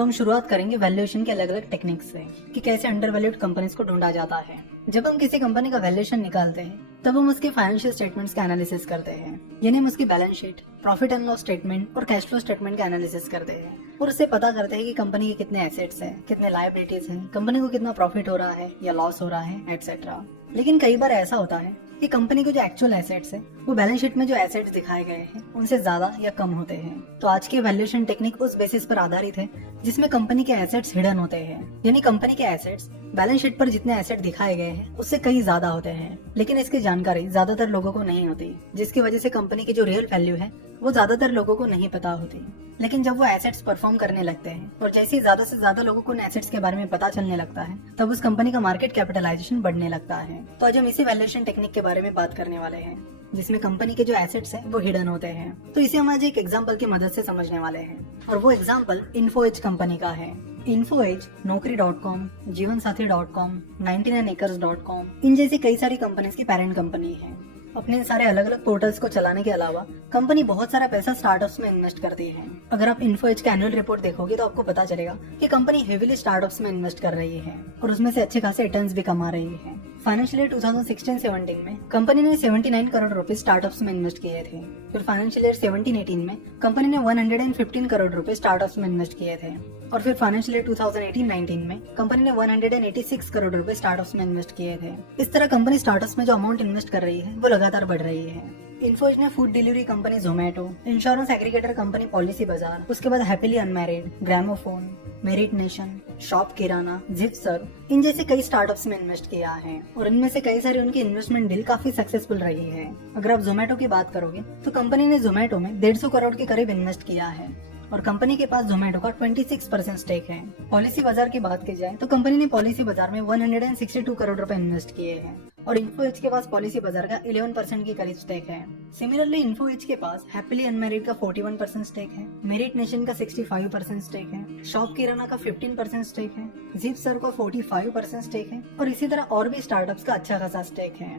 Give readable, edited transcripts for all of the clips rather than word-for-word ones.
तो हम शुरुआत करेंगे वैल्यूएशन के अलग अलग टेक्निक से कि कैसे अंडर वैल्यूड कंपनीज को ढूंढा जाता है। जब हम किसी कंपनी का वैल्यूएशन निकालते हैं तब हम उसके फाइनेंशियल स्टेटमेंट्स का एनालिसिस करते हैं, यानी हम उसकी balance sheet, profit and loss statement और कैश फ्लो स्टेटमेंट का एनालिसिस करते हैं और उससे पता करते हैं कि कंपनी के कितने एसेट्स हैं, कितने लायबिलिटीज हैं, कंपनी को कितना प्रॉफिट हो रहा है या लॉस हो रहा है, एटसेट्रा। लेकिन कई बार ऐसा होता है कि कंपनी के जो एक्चुअल एसेट्स है वो बैलेंस शीट में जो एसेट्स दिखाए गए हैं उनसे ज्यादा या कम होते हैं। तो आज की वैल्यूएशन टेक्निक उस बेसिस पर आधारित है जिसमें कंपनी के एसेट्स हिडन होते हैं, यानी कंपनी के एसेट्स बैलेंस शीट पर जितने एसेट दिखाए गए हैं उससे कई ज्यादा होते हैं, लेकिन इसकी जानकारी ज्यादातर लोगों को नहीं होती, जिसकी वजह से कंपनी की जो रियल वैल्यू है वो ज्यादातर लोगों को नहीं पता होती। लेकिन जब वो एसेट्स परफॉर्म करने लगते हैं और जैसे ही ज्यादा से ज्यादा लोगों को उन एसेट्स के बारे में पता चलने लगता है तब उस कंपनी का मार्केट कैपिटलाइजेशन बढ़ने लगता है। तो आज हम इसी वैल्यूएशन टेक्निक के बारे में बात करने वाले हैं जिसमें कंपनी के जो एसेट्स हैं वो हिडन होते हैं। तो इसे हम आज एक एग्जांपल की मदद से समझने वाले हैं और वो एग्जांपल इन्फोएज कंपनी का है। इन्फोएज, नौकरी.com, जीवनसाथी.com, 99acres.com इन जैसी कई सारी कंपनीज की पेरेंट कंपनी है। अपने सारे अलग अलग पोर्टल्स को चलाने के अलावा कंपनी बहुत सारा पैसा स्टार्टअप्स में इन्वेस्ट करती है। अगर आप इन्फोएज का एनुअल रिपोर्ट देखोगे तो आपको पता चलेगा कि कंपनी हेवीली स्टार्टअप्स में इन्वेस्ट कर रही है और उसमें से अच्छे खासे रिटर्न्स भी कमा रही है। फाइनेंशियल ईयर 2016-17 में कंपनी ने 79 करोड़ रुपए स्टार्टअप्स में इन्वेस्ट किए थे। फिर फाइनेंशियल ईयर 17-18 में कंपनी ने 115 करोड़ रुपए स्टार्टअप्स में इन्वेस्ट किए थे और फिर फाइनेंशियल ईयर 2018-19 में कंपनी ने 186 करोड़ रुपए स्टार्टअप्स में इन्वेस्ट किए थे। इस तरह कंपनी स्टार्टअप्स में जो अमाउंट इन्वेस्ट कर रही है वो लगातार बढ़ रही है। इन्फोएज ने food delivery company Zomato, insurance aggregator company Policybazaar, उसके बाद हैप्पीली अनमैरिड, ग्रामोफोन, मेरिट नेशन, शॉप किराना, जिपसर्व इन जैसे कई स्टार्टअप्स में इन्वेस्ट किया है और इनमें से कई सारी उनकी इन्वेस्टमेंट डील काफी सक्सेसफुल रही है। अगर आप जोमेटो की बात करोगे तो कंपनी ने जोमेटो में 150 करोड़ के करीब इन्वेस्ट किया है और कंपनी के पास जोमेटो का 26% स्टेक है। पॉलिसी बाजार की बात की जाए तो कंपनी ने पॉलिसी बाजार में 162 करोड़ रुपए इन्वेस्ट किए हैं और इन्फोएज के पास पॉलिसी बाजार का 11% के करीब स्टेक है। सिमिलरली इन्फोएज के पास हैप्पीली अनमैरिड का 41% स्टेक है, मेरिट नेशन का 65% स्टेक है, शॉप किराना का 15% स्टेक है, जिपसर्व का 45% स्टेक है और इसी तरह और भी स्टार्टअप्स का अच्छा खासा स्टेक है।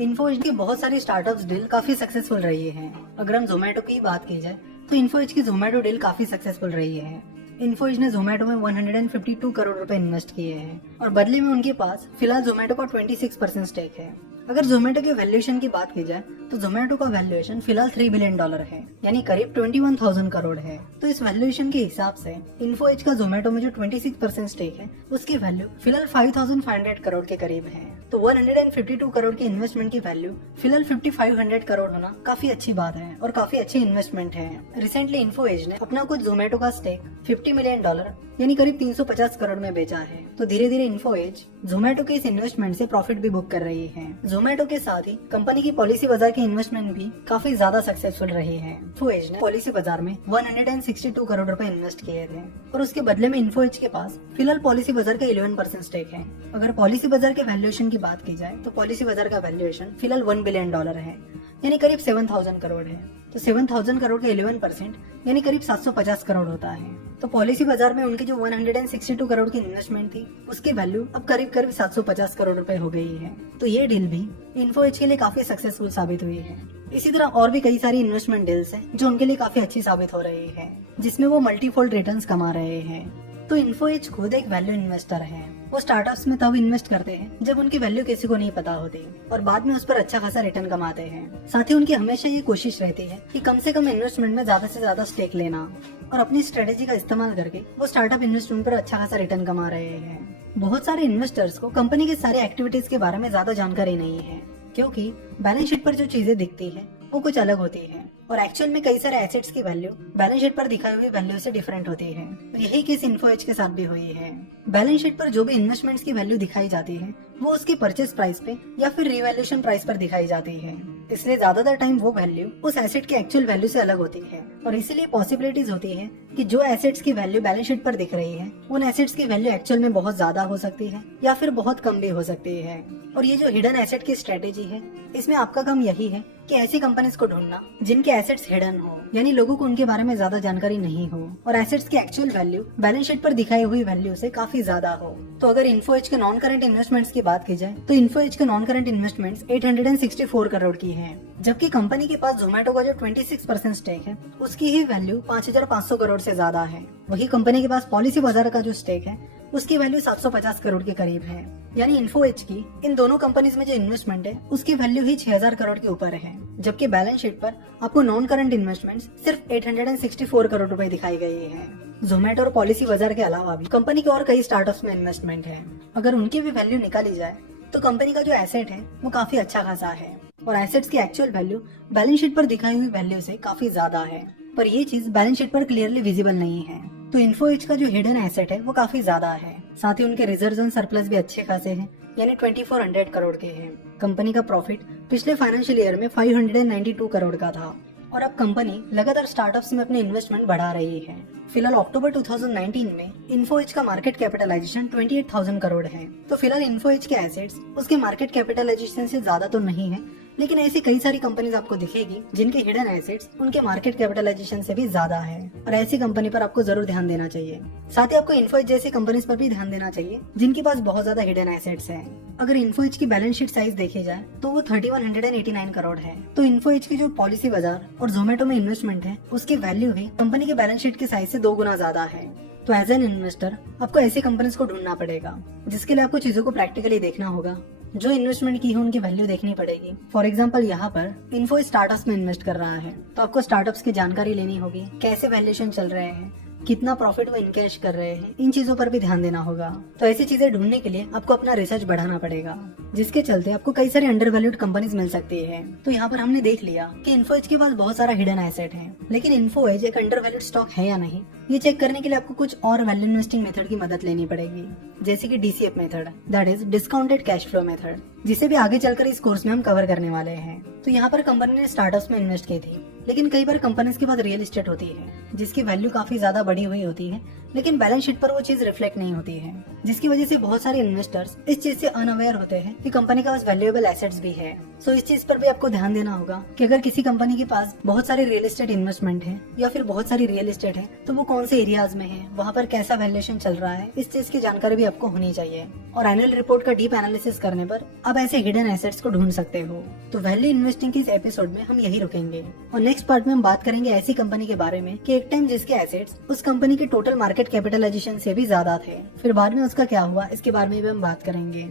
इन्फोएज की बहुत सारी स्टार्टअप्स डील काफी सक्सेसफुल रही है। अगर हम जोमेटो की बात की जाए तो इन्फोएज की जोमेटो डील काफी सक्सेसफुल रही है। इन्फोएज ने जोमेटो में 152 करोड़ रुपए इन्वेस्ट किए हैं और बदले में उनके पास फिलहाल जोमेटो का 26% स्टेक है। अगर जोमेटो के वैल्यूएशन की बात की जाए तो जोमेटो का वैल्यूएशन फिलहाल $3 बिलियन है, यानी करीब 21,000 करोड़ है। तो इस वैल्यूएशन के हिसाब से इन्फोएज का जोमेटो में जो 26% स्टेक है उसकी वैल्यू फिलहाल 5,500 करोड़ के करीब है। तो 152 करोड़ की इन्वेस्टमेंट की वैल्यू फिलहाल 5,500 करोड़ होना काफी अच्छी बात है और काफी अच्छी इन्वेस्टमेंट है। रिसेंटली इन्फोएज ने अपना कुछ जोमेटो का स्टेक $50 मिलियन यानी करीब 350 करोड़ में बेचा है। तो धीरे धीरे इन्फोएज जोमेटो के इस इन्वेस्टमेंट से प्रॉफिट भी बुक कर रही है। जोमेटो के साथ ही कंपनी की पॉलिसी बाजार की इन्वेस्टमेंट भी काफी ज्यादा सक्सेसफुल रही है। इन्फोएज ने पॉलिसी बाजार में 162 करोड़ रुपए इन्वेस्ट किए थे और उसके बदले में इन्फोएज के पास फिलहाल पॉलिसी बाजार का 11% स्टेक है। अगर पॉलिसी बाजार के वैल्यूएशन की बात की जाए तो पॉलिसी बाजार का वैल्यूएशन फिलहाल $1 बिलियन है, यानी करीब 7,000 करोड़ है। तो 7,000 करोड़ के 11% यानी करीब 750 करोड़ होता है। तो पॉलिसी बाजार में उनकी जो 162 करोड़ की इन्वेस्टमेंट थी उसकी वैल्यू अब करीब 750 करोड़ रुपए हो गई है। तो ये डील भी इन्फोएज के लिए काफी सक्सेसफुल साबित हुई है। इसी तरह और भी कई सारी इन्वेस्टमेंट डील्स हैं जो उनके लिए काफी अच्छी साबित हो रही है, जिसमें वो मल्टीफोल्ड रिटर्न्स कमा रहे हैं। तो इन्फोएज खुद एक वैल्यू इन्वेस्टर है। वो स्टार्टअप्स में तब इन्वेस्ट करते हैं जब उनकी वैल्यू किसी को नहीं पता होती और बाद में उस पर अच्छा खासा रिटर्न कमाते हैं। साथ ही उनकी हमेशा ये कोशिश रहती है कि कम से कम इन्वेस्टमेंट में ज्यादा से ज्यादा स्टेक लेना और अपनी स्ट्रेटेजी का इस्तेमाल करके वो स्टार्टअप इन्वेस्टमेंट पर अच्छा खासा रिटर्न कमा रहे हैं। बहुत सारे इन्वेस्टर्स को कंपनी के सारे एक्टिविटीज के बारे में ज्यादा जानकारी नहीं है, क्योंकि बैलेंस शीट पर जो चीजें दिखती है वो कुछ अलग होती है और एक्चुअल में कई सारे एसेट्स की वैल्यू बैलेंस शीट पर दिखाई हुई वैल्यू से डिफरेंट होती है। यही केस इन्फोएज के साथ भी हुई है। बैलेंस शीट पर जो भी इन्वेस्टमेंट्स की वैल्यू दिखाई जाती है वो उसकी परचेज प्राइस पे या फिर रिवैल्यूएशन प्राइस पर दिखाई जाती है, इसलिए ज्यादातर टाइम वो वैल्यू उस एसेट के एक्चुअल वैल्यू से अलग होती है और इसीलिए पॉसिबिलिटीज होती है कि जो एसेट्स की वैल्यू बैलेंस शीट पर दिख रही है उन एसेट्स की वैल्यू एक्चुअल में बहुत ज्यादा हो सकती है या फिर बहुत कम भी हो सकती है। और ये जो हिडन एसेट की स्ट्रेटेजी है इसमें आपका काम यही है कि ऐसी कंपनीज को ढूंढना जिनके एसेट्स हिडन हो, यानी लोगों को उनके बारे में ज्यादा जानकारी नहीं हो और एसेट्स की एक्चुअल वैल्यू बैलेंस शीट पर दिखाई हुई वैल्यू से काफी ज्यादा हो। तो अगर इन्फोएज के नॉन करंट इन्वेस्टमेंट्स की बात की जाए तो इन्फो एज के नॉन करंट इन्वेस्टमेंट्स 864 करोड़ की है, जबकि कंपनी के पास जोमेटो का जो 26% स्टेक है उसकी ही वैल्यू 5,500 करोड़ से ज्यादा है। वही कंपनी के पास पॉलिसी बाजार का जो स्टेक है उसकी वैल्यू 750 करोड़ के करीब है। यानी इन्फो एज की इन दोनों कंपनीज में जो इन्वेस्टमेंट है उसकी वैल्यू ही 6,000 करोड़ के ऊपर है, जबकि बैलेंस शीट पर आपको नॉन करंट इन्वेस्टमेंट्स सिर्फ 864 करोड़ रुपए दिखाई गई है। जोमेटो और पॉलिसी बाजार के अलावा भी कंपनी के और कई स्टार्टअप्स में इन्वेस्टमेंट है। अगर उनकी भी वैल्यू निकाली जाए तो कंपनी का जो एसेट है वो काफी अच्छा खासा है और एसेट्स की एक्चुअल वैल्यू बैलेंस शीट पर दिखाई हुई वैल्यू से काफी ज्यादा है, पर ये चीज बैलेंस शीट पर क्लियरली विजिबल नहीं है। तो इन्फो एज का जो हिडन एसेट है वो काफी ज्यादा है। साथ ही उनके रिजर्व्स एंड सरप्लस भी अच्छे खासे हैं, यानी 2400 करोड़ के हैं। कंपनी का प्रॉफिट पिछले फाइनेंशियल ईयर में 592 करोड़ का था और अब कंपनी लगातार स्टार्टअप्स में अपने इन्वेस्टमेंट बढ़ा रही है। फिलहाल अक्टूबर 2019 में इन्फो एज का मार्केट कैपिटलाइजेशन 28,000 करोड़ है। तो फिलहाल इन्फो एज के एसेट्स उसके मार्केट कैपिटलाइजेशन से ज्यादा तो नहीं है, लेकिन ऐसी कई सारी कंपनीज आपको दिखेगी जिनके हिडन एसेट्स उनके मार्केट कैपिटलाइजेशन से भी ज्यादा है और ऐसी कंपनी पर आपको जरूर ध्यान देना चाहिए। साथ ही आपको इन्फो एज जैसी कंपनीज पर भी ध्यान देना चाहिए जिनके पास बहुत ज्यादा हिडन एसेट्स हैं। अगर इन्फो एज की बैलेंस शीट साइज देखी जाए तो वो 3189 करोड़ है। तो इन्फो एज की जो पॉलिसी बाजार और जोमेटो में इन्वेस्टमेंट है उसकी वैल्यू भी कंपनी के बैलेंस शीट के साइज से 2 गुना ज्यादा है। तो एज एन इन्वेस्टर आपको ऐसी कंपनीज को ढूंढना पड़ेगा, जिसके लिए आपको चीजों को प्रैक्टिकली देखना होगा। जो इन्वेस्टमेंट की है उनकी वैल्यू देखनी पड़ेगी। फॉर एग्जांपल यहाँ पर इन्फो स्टार्टअप्स में इन्वेस्ट कर रहा है तो आपको स्टार्टअप्स की जानकारी लेनी होगी, कैसे वैल्यूएशन चल रहे हैं, कितना प्रॉफिट वो इनकैश कर रहे हैं, इन चीजों पर भी ध्यान देना होगा। तो ऐसी चीजें ढूंढने के लिए आपको अपना रिसर्च बढ़ाना पड़ेगा, जिसके चलते आपको कई सारी अंडर वैल्यूड कंपनीज मिल सकती है। तो यहाँ पर हमने देख लिया कि इन्फो एज के पास बहुत सारा हिडन एसेट है, लेकिन इन्फो एज एक अंडर वैल्यूड स्टॉक है या नहीं, ये चेक करने के लिए आपको कुछ और वैल्यू इन्वेस्टिंग मेथड की मदद लेनी पड़ेगी, जैसे कि DCF method, that is discounted cash flow method, जिसे भी आगे चलकर इस कोर्स में हम कवर करने वाले हैं। तो यहाँ पर कंपनी ने स्टार्टअप्स में इन्वेस्ट की थी, लेकिन कई बार कंपनीज के पास रियल एस्टेट होती है जिसकी वैल्यू काफी ज्यादा बढ़ी हुई होती है, लेकिन बैलेंस शीट पर वो चीज रिफ्लेक्ट नहीं होती है, जिसकी वजह से बहुत सारे इन्वेस्टर्स इस चीज से अनअवेयर होते हैं कि कंपनी के पास वैल्यूएबल एसेट्स भी है। सो इस चीज पर भी आपको ध्यान देना होगा कि अगर किसी कंपनी के पास बहुत सारे रियल एस्टेट इन्वेस्टमेंट है या फिर बहुत सारी रियल एस्टेट है तो वो कौन से एरियाज में है, वहाँ पर कैसा वैल्यूएशन चल रहा है, इस चीज की जानकारी भी आपको होनी चाहिए। और एनुअल रिपोर्ट का डीप एनालिसिस करने पर आप ऐसे हिडन एसेट्स को ढूंढ सकते हो। तो वैल्यू इन्वेस्टिंग के इस एपिसोड में हम यही रुकेंगे और नेक्स्ट पार्ट में हम बात करेंगे ऐसी कंपनी के बारे में कि एक टाइम जिसके एसेट्स उस कंपनी के टोटल मार्केट कैपिटलाइजेशन से भी ज्यादा थे, फिर बाद में उसका क्या हुआ इसके बारे में भी हम बात करेंगे।